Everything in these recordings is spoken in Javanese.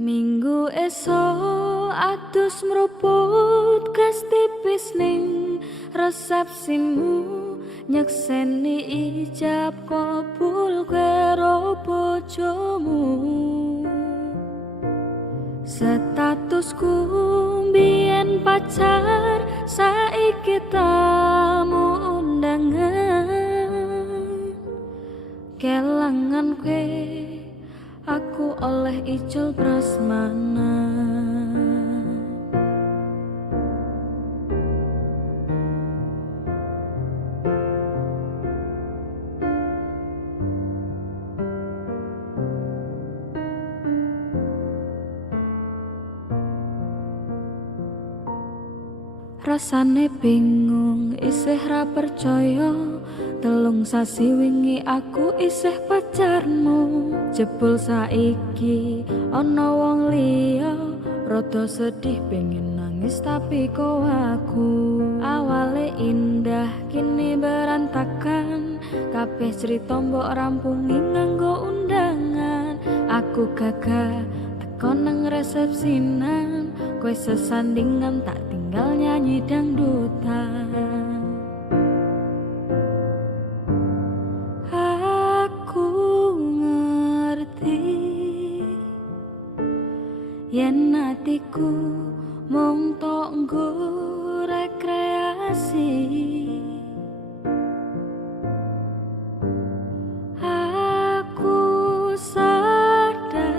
Minggu esok atus mruput gas tipis ning resepsimu, nyekseni ijab kabul karo bojomu. Statusku mbiyen pacar, saiki tamu undangan. Kelangan kowe aku oleh ijol prasmanan. Rasane bingung, isih ra percaya. Telung sasi wingi aku isih pacarmu. Jebul saiki ana wong liya, rada sedih pengen nangis tapi kok aku. Awale indah kini berantakan, kabeh cerita mbok rampungi nganggo undangan. Aku gagah teko nang resepsinan, kowe sesandingan tak tinggal nyanyi dangdutan. Yen atiku mung tok nggo rekreasi, aku sadar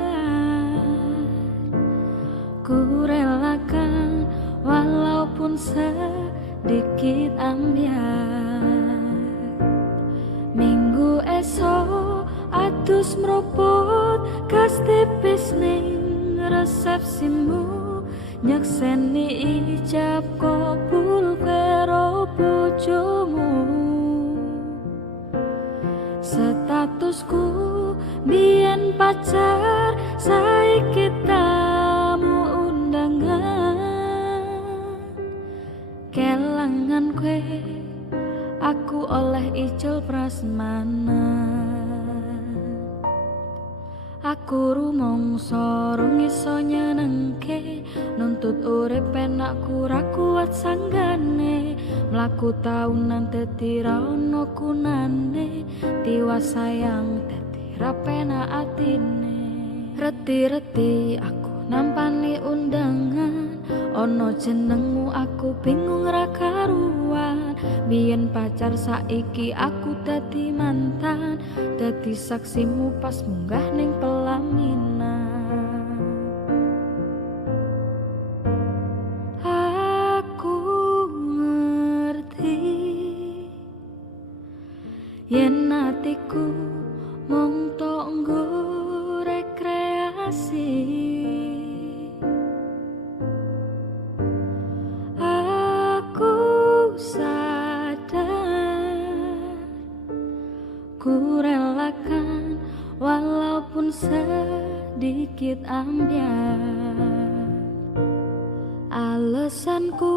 ku relakan walaupun sedikit ambiar. Minggu esok atus mropot gas tipis ning resepsimu, nyekseni ijab kabul karo bojomu. Statusku biyen pacar, saiki tamu undangan. Kelangan kowe aku oleh ijol prasmanan. Aku rumangsa rung iso nyenengke, nuntut urip penakku ra kuat sanggane. Mlaku taunan dadi ra ono gunane, tiwas sayang dadi ra penak atine. Reti-reti aku nampani undangan, ono jenengmu aku bingung ra karuan. Biyen pacar saiki aku dadi mantan, dadi saksimu pas munggah ning pelaminan. Aku ngerti yen atiku mung tok nggo rekreasi. Ku relakan walaupun sedikit ambiar. Alasanku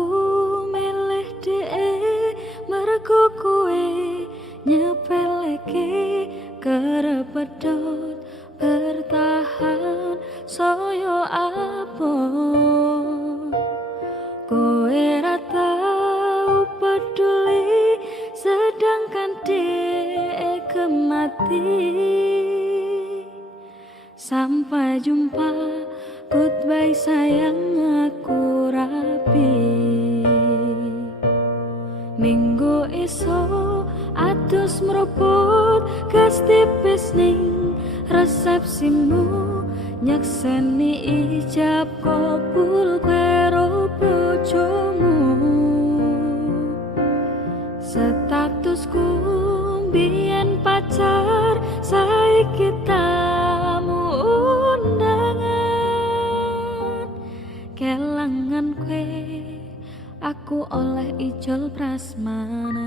milih dhek mergo kowe nyepeleke kerepedot bertahan saya abot. Kowe ra tau peduli sedangkan dek mati. Sampai jumpa, goodbye sayang, aku rapi. Minggu esok atus mropot gas tipis ning resepsimu, nyekseni ijab kabul karo bojomu. Statusku biyen pacar, saiki tamu undangan. Kelangan kowe aku oleh ijol prasmanan.